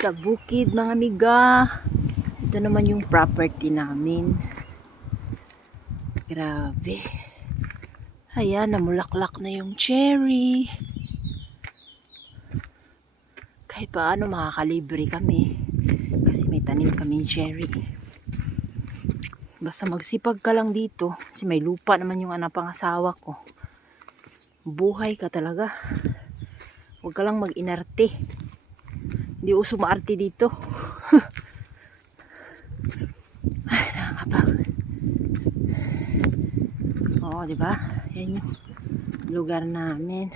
sa bukid mga amiga. Ito naman yung property namin. Grabe. Ayan, namulaklak na yung cherry. Kahit paano makakalibre kami. Kasi may tanim kaming cherry. Basta magsipag ka lang dito. Kasi may lupa naman yung anak pangasawa ko. Buhay ka talaga. Huwag ka lang mag-inarte. Hindi uso maarte dito. Ay, nakakapagod. Oo, diba? Yan yung lugar namin.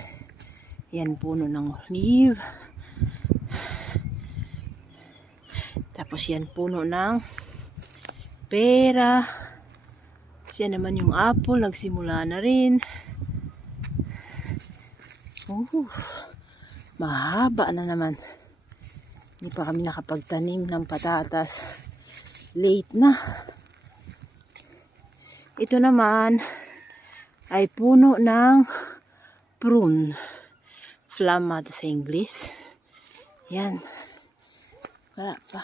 Yan puno ng olive. Tapos yan puno ng pera. Yan naman yung apple. Nagsimula na rin. Mahaba na naman. Hindi pa kami nakapagtanim ng patatas. Late na. Ito naman ay puno ng prune. Flamad sa English. Yan. Wala pa.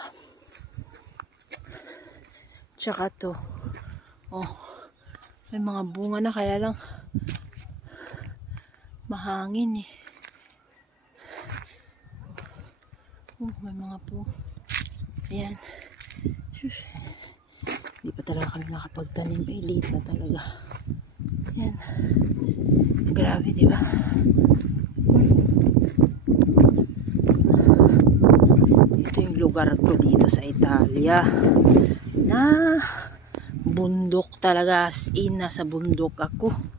Tsaka to. Oh. May mga bunga na kaya lang mahangin eh. Oh, may mga po. Ayan. Shush. Hindi pa talaga kami nakapagtanim. Late na talaga. Ayan. Grabe, diba? Ito yung lugar ko dito sa Italia. Na bundok talaga. As in, nasa bundok ako.